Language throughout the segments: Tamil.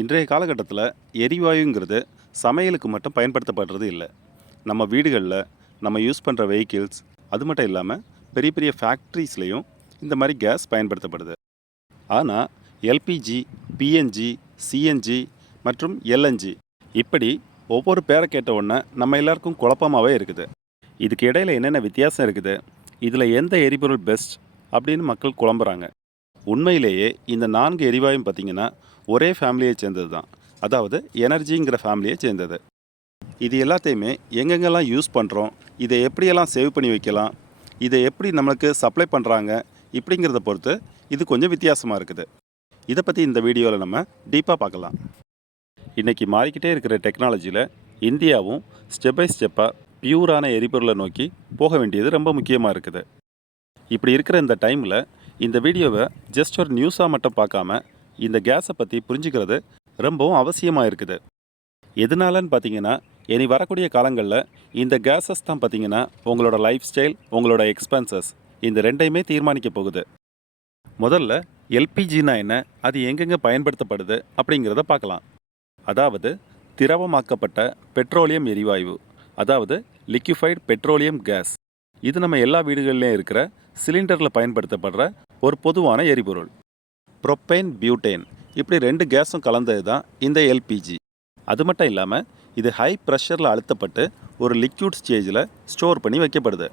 இன்றைய காலகட்டத்தில் எரிவாயுங்கிறது சமையலுக்கு மட்டும் பயன்படுத்தப்படுறது இல்லை. நம்ம வீடுகளில் நம்ம யூஸ் பண்ணுற வெஹிக்கிள்ஸ், அது மட்டும் இல்லாமல் பெரிய பெரிய ஃபேக்ட்ரிஸ்லேயும் இந்த மாதிரி கேஸ் பயன்படுத்தப்படுது. ஆனால் எல்பிஜி, பிஎன்ஜி, சிஎன்ஜி மற்றும் எல்என்ஜி இப்படி ஒவ்வொரு பேரை கேட்ட உடனே நம்ம எல்லாருக்கும் குழப்பமாகவே இருக்குது. இதுக்கு இடையில் என்னென்ன வித்தியாசம் இருக்குது, இதில் எந்த எரிபொருள் பெஸ்ட் அப்படின்னு மக்கள் குழம்புறாங்க. உண்மையிலேயே இந்த 4 எரிவாயும் பார்த்திங்கன்னா ஒரே ஃபேமிலியை சேர்ந்தது தான். அதாவது எனர்ஜிங்கிற ஃபேமிலியை சேர்ந்தது. இது எல்லாத்தையுமே எங்கெங்கெல்லாம் யூஸ் பண்ணுறோம், இதை எப்படியெல்லாம் சேவ் பண்ணி வைக்கலாம், இதை எப்படி நம்மளுக்கு சப்ளை பண்ணுறாங்க, இப்படிங்கிறத பொறுத்து இது கொஞ்சம் வித்தியாசமாக இருக்குது. இதை பற்றி இந்த வீடியோவில் நம்ம டீப்பாக பார்க்கலாம். இன்றைக்கி மாறிக்கிட்டே இருக்கிற டெக்னாலஜியில் இந்தியாவும் ஸ்டெப் பை ஸ்டெப்பாக பியூரான எரிபொருளை நோக்கி போக வேண்டியது ரொம்ப முக்கியமாக இருக்குது. இப்படி இருக்கிற இந்த டைமில் இந்த வீடியோவை ஜஸ்ட் ஒரு நியூஸாக மட்டும் பார்க்காம இந்த கேஸை பற்றி புரிஞ்சுக்கிறது ரொம்பவும் அவசியமாக இருக்குது. எதனாலன்னு பார்த்தீங்கன்னா, இனி வரக்கூடிய காலங்களில் இந்த கேஸஸ் தான் பார்த்தீங்கன்னா உங்களோட லைஃப் ஸ்டைல், உங்களோட எக்ஸ்பென்சஸ் இந்த ரெண்டையுமே தீர்மானிக்க போகுது. முதல்ல எல்பிஜினா என்ன, அது எங்கெங்கே பயன்படுத்தப்படுது அப்படிங்கிறத பார்க்கலாம். அதாவது திரவமாக்கப்பட்ட பெட்ரோலியம் எரிவாயு, அதாவது லிக்விஃபைடு பெட்ரோலியம் கேஸ். இது நம்ம எல்லா வீடுகள்லேயும் இருக்கிற சிலிண்டரில் பயன்படுத்தப்படுற ஒரு பொதுவான எரிபொருள். ப்ரொப்பேன், பியூட்டேன் இப்படி 2 கேஸும் கலந்தது தான் இந்த எல்பிஜி. அது மட்டும் இல்லாமல் இது ஹை ப்ரெஷரில் அழுத்தப்பட்டு ஒரு லிக்யூட் ஸ்டேஜில் ஸ்டோர் பண்ணி வைக்கப்படுது.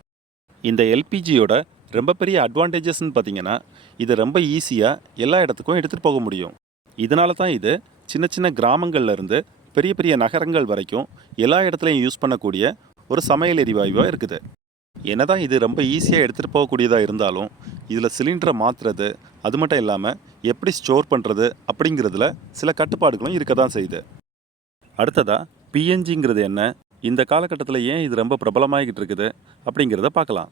இந்த எல்பிஜியோட ரொம்ப பெரிய அட்வான்டேஜஸ்ன்னு பார்த்தீங்கன்னா, இது ரொம்ப ஈஸியாக எல்லா இடத்துக்கும் எடுத்துகிட்டு போக முடியும். இதனால தான் இது சின்ன சின்ன கிராமங்கள்லேருந்து பெரிய பெரிய நகரங்கள் வரைக்கும் எல்லா இடத்துலையும் யூஸ் பண்ணக்கூடிய ஒரு சமையல் எரிவாயுவாக இருக்குது. என்னதான் இது ரொம்ப ஈஸியாக எடுத்துகிட்டு போகக்கூடியதாக இருந்தாலும் இதில் சிலிண்டரை மாற்றுறது, அது மட்டும் இல்லாமல் எப்படி ஸ்டோர் பண்ணுறது அப்படிங்கிறதுல சில கட்டுப்பாடுகளும் இருக்க தான் செய்யுது. அடுத்ததாக பிஎன்ஜிங்கிறது என்ன, இந்த காலகட்டத்தில் ஏன் இது ரொம்ப பிரபலமாகிட்டு இருக்குது அப்படிங்கிறத பார்க்கலாம்.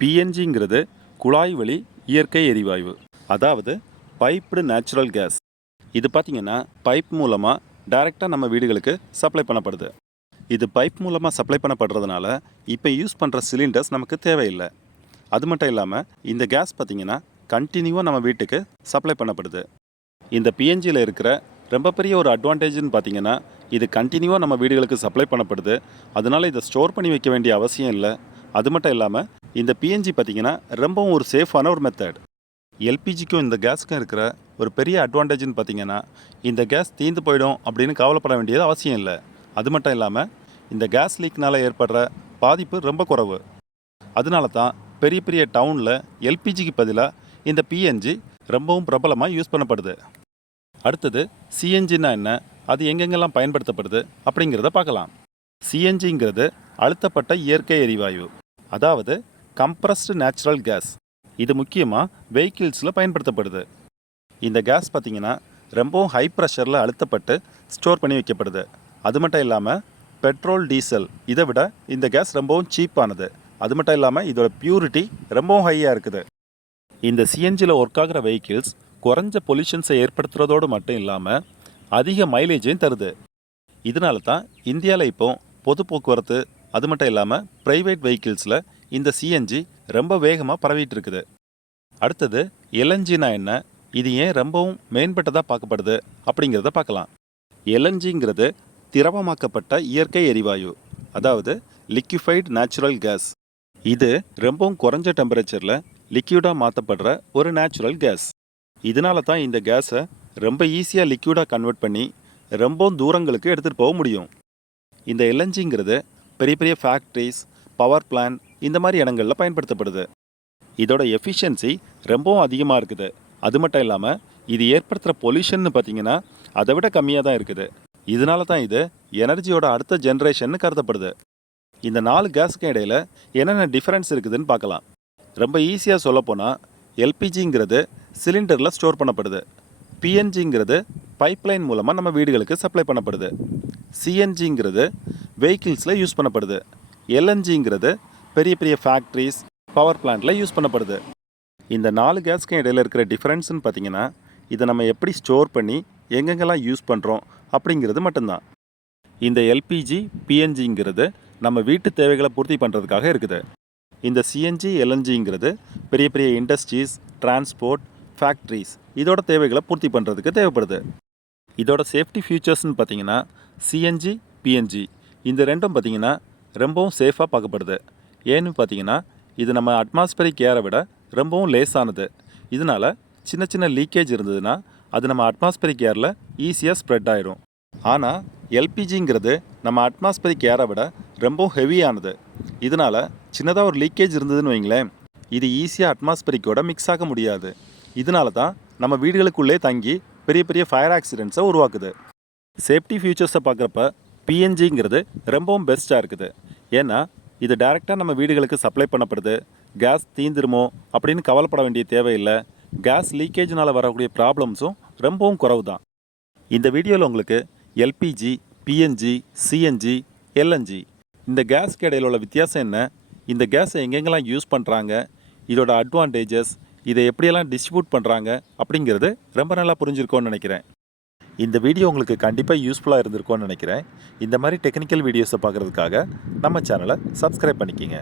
பிஎன்ஜிங்கிறது குழாய் வழி இயற்கை எரிவாயு, அதாவது பைப்டு நேச்சுரல் கேஸ். இது பார்த்திங்கன்னா பைப் மூலமாக டைரெக்டாக நம்ம வீடுகளுக்கு சப்ளை பண்ணப்படுது. இது பைப் மூலமாக சப்ளை பண்ணப்படுறதுனால இப்போ யூஸ் பண்ணுற சிலிண்டர்ஸ் நமக்கு தேவையில்லை. அது மட்டும் இல்லாமல் இந்த கேஸ் பார்த்திங்கன்னா கண்டினியூவாக நம்ம வீட்டுக்கு சப்ளை பண்ணப்படுது. இந்த பிஎன்ஜியில் இருக்கிற ரொம்ப பெரிய ஒரு அட்வான்டேஜ்னு பார்த்திங்கன்னா, இது கண்டினியூவாக நம்ம வீடுகளுக்கு சப்ளை பண்ணப்படுது. அதனால் இதை ஸ்டோர் பண்ணி வைக்க வேண்டிய அவசியம் இல்லை. அது மட்டும் இல்லாமல் இந்த பிஎன்ஜி பார்த்திங்கன்னா ரொம்பவும் ஒரு சேஃபான ஒரு மெத்தட். எல்பிஜிக்கும் இந்த கேஸுக்கும் இருக்கிற ஒரு பெரிய அட்வான்டேஜ்னு பார்த்திங்கன்னா, இந்த கேஸ் தீர்ந்து போயிடும் அப்படின்னு கவலைப்பட வேண்டியது அவசியம் இல்லை. அது மட்டும் இல்லாமல் இந்த கேஸ் லீக்னால் ஏற்படுற பாதிப்பு ரொம்ப குறைவு. அதனால தான் பெரிய பெரிய டவுனில் எல்பிஜிக்கு பதிலாக இந்த பிஎன்ஜி ரொம்பவும் பிரபலமாக யூஸ் பண்ணப்படுது. அடுத்தது சிஎன்ஜின்னா என்ன, அது எங்கெங்கெல்லாம் பயன்படுத்தப்படுது அப்படிங்கிறத பார்க்கலாம். சிஎன்ஜிங்கிறது அழுத்தப்பட்ட இயற்கை எரிவாயு, அதாவது கம்ப்ரஸ்டு நேச்சுரல் கேஸ். இது முக்கியமாக வெஹிக்கிள்ஸில் பயன்படுத்தப்படுது. இந்த கேஸ் பார்த்திங்கன்னா ரொம்பவும் ஹை ப்ரெஷரில் அழுத்தப்பட்டு ஸ்டோர் பண்ணி வைக்கப்படுது. அது மட்டும் இல்லாமல் பெட்ரோல், டீசல் இதை விட இந்த கேஸ் ரொம்பவும் சீப்பானது. அது மட்டும் இல்லாமல் இதோட பியூரிட்டி ரொம்பவும் ஹையாக இருக்குது. இந்த சிஎன்ஜியில் ஒர்க் ஆகிற வெஹிக்கிள்ஸ் குறைஞ்ச பொல்யூஷன்ஸை ஏற்படுத்துகிறதோடு மட்டும் இல்லாமல் அதிக மைலேஜையும் தருது. இதனால தான் இந்தியாவில் இப்போ பொது போக்குவரத்து, அது மட்டும் இல்லாமல் ப்ரைவேட் வெஹிக்கிள்ஸில் இந்த சிஎன்ஜி ரொம்ப வேகமாக பரவிட்டு இருக்குது. அடுத்தது எல்என்ஜினா என்ன, இது ஏன் ரொம்பவும் மேம்பட்டதாக பார்க்கப்படுது அப்படிங்கிறத பார்க்கலாம். எல்என்ஜிங்கிறது திரவமாக்கப்பட்ட இயற்கை எரிவாயு, அதாவது லிக்விஃபைடு நேச்சுரல் கேஸ். இது ரொம்பவும் குறைஞ்ச டெம்பரேச்சரில் லிக்யூடாக மாற்றப்படுற ஒரு நேச்சுரல் கேஸ். இதனால தான் இந்த கேஸை ரொம்ப ஈஸியாக லிக்யூடாக கன்வெர்ட் பண்ணி ரொம்பவும் தூரங்களுக்கு எடுத்துகிட்டு போக முடியும். இந்த எல்என்ஜிங்கிறது பெரிய பெரிய ஃபேக்ட்ரிஸ், பவர் பிளான்ட் இந்த மாதிரி இடங்களில் பயன்படுத்தப்படுது. இதோட எஃபிஷியன்சி ரொம்பவும் அதிகமாக இருக்குது. அது மட்டும் இல்லாமல் இது ஏற்படுத்துகிற பொல்யூஷன்னு பார்த்திங்கன்னா அதை விட கம்மியாக தான் இருக்குது. இதனால தான் இது எனர்ஜியோட அடுத்த ஜென்ரேஷன்னு கருதப்படுது. இந்த 4 கேஸுக்கு இடையில் என்னென்ன டிஃப்ரென்ஸ் இருக்குதுன்னு பார்க்கலாம். ரொம்ப ஈஸியாக சொல்லப்போனால் எல்பிஜிங்கிறது சிலிண்டரில் ஸ்டோர் பண்ணப்படுது. பிஎன்ஜிங்கிறது பைப்லைன் மூலமாக நம்ம வீடுகளுக்கு சப்ளை பண்ணப்படுது. சிஎன்ஜிங்கிறது வெஹிக்கிள்ஸில் யூஸ் பண்ணப்படுது. எல்என்ஜிங்கிறது பெரிய பெரிய ஃபேக்ட்ரிஸ், பவர் பிளான்ட்டில் யூஸ் பண்ணப்படுது. இந்த 4 கேஸுக்கும் இடையில் இருக்கிற டிஃப்ரென்ஸ்னு பார்த்திங்கன்னா, இதை நம்ம எப்படி ஸ்டோர் பண்ணி எங்கெங்கெல்லாம் யூஸ் பண்ணுறோம் அப்படிங்கிறது மட்டும்தான். இந்த எல்பிஜி, பிஎன்ஜிங்கிறது நம்ம வீட்டு தேவைகளை பூர்த்தி பண்ணுறதுக்காக இருக்குது. இந்த சிஎன்ஜி, எல்என்ஜிங்கிறது பெரிய பெரிய இண்டஸ்ட்ரீஸ், டிரான்ஸ்போர்ட், ஃபேக்ட்ரிஸ் இதோட தேவைகளை பூர்த்தி பண்ணுறதுக்கு தேவைப்படுது. இதோட சேஃப்டி ஃபியூச்சர்ஸ்னு பார்த்தீங்கன்னா சிஎன்ஜி பிஎன்ஜி இந்த ரெண்டும் பார்த்தீங்கன்னா ரொம்பவும் சேஃபாக பார்க்கப்படுது. ஏன்னு பார்த்தீங்கன்னா இது நம்ம அட்மாஸ்பரிக் ஏரை விட ரொம்பவும் லேஸானது. இதனால் சின்ன சின்ன லீக்கேஜ் இருந்ததுன்னா அது நம்ம அட்மாஸ்பரிக் ஏரில் ஈஸியாக ஸ்ப்ரெட் ஆயிடும். ஆனால் எல்பிஜிங்கிறது நம்ம அட்மாஸ்பரிக் ஏரை விட ரொம்பவும் ஹெவியானது. இதனால் சின்னதாக ஒரு லீக்கேஜ் இருந்ததுன்னு வைங்களேன், இது ஈஸியாக அட்மாஸ்பரிக்கோட மிக்ஸ் ஆக முடியாது. இதனால தான் நம்ம வீடுகளுக்குள்ளே தங்கி பெரிய பெரிய ஃபயர் ஆக்சிடென்ட்ஸை உருவாக்குது. சேஃப்டி ஃபியூச்சர்ஸை பார்க்குறப்ப பிஎன்ஜிங்கிறது ரொம்பவும் பெஸ்ட்டாக இருக்குது. ஏன்னா இது டைரெக்டாக நம்ம வீடுகளுக்கு சப்ளை பண்ணப்படுது. கேஸ் தீந்துருமோ அப்படின்னு கவலைப்பட வேண்டிய தேவையில்லை. கேஸ் லீக்கேஜ்னால் வரக்கூடிய ப்ராப்ளம்ஸும் ரொம்பவும் குறைவு தான். இந்த வீடியோவில் உங்களுக்கு எல்பிஜி, பிஎன்ஜி, சிஎன்ஜி, எல்என்ஜி இந்த கேஸ்க்கு இடையில உள்ள வித்தியாசம் என்ன, இந்த கேஸை எங்கெங்கெல்லாம் யூஸ் பண்ணுறாங்க, இதோட அட்வான்டேஜஸ், இதை எப்படியெல்லாம் டிஸ்ட்ரிபியூட் பண்ணுறாங்க அப்படிங்கிறது ரொம்ப நல்லா புரிஞ்சிருக்கோன்னு நினைக்கிறேன். இந்த வீடியோ உங்களுக்கு கண்டிப்பாக யூஸ்ஃபுல்லாக இருந்திருக்கும்னு நினைக்கிறேன். இந்த மாதிரி டெக்னிக்கல் வீடியோஸை பார்க்குறதுக்காக நம்ம சேனலை சப்ஸ்கிரைப் பண்ணிக்கிங்க.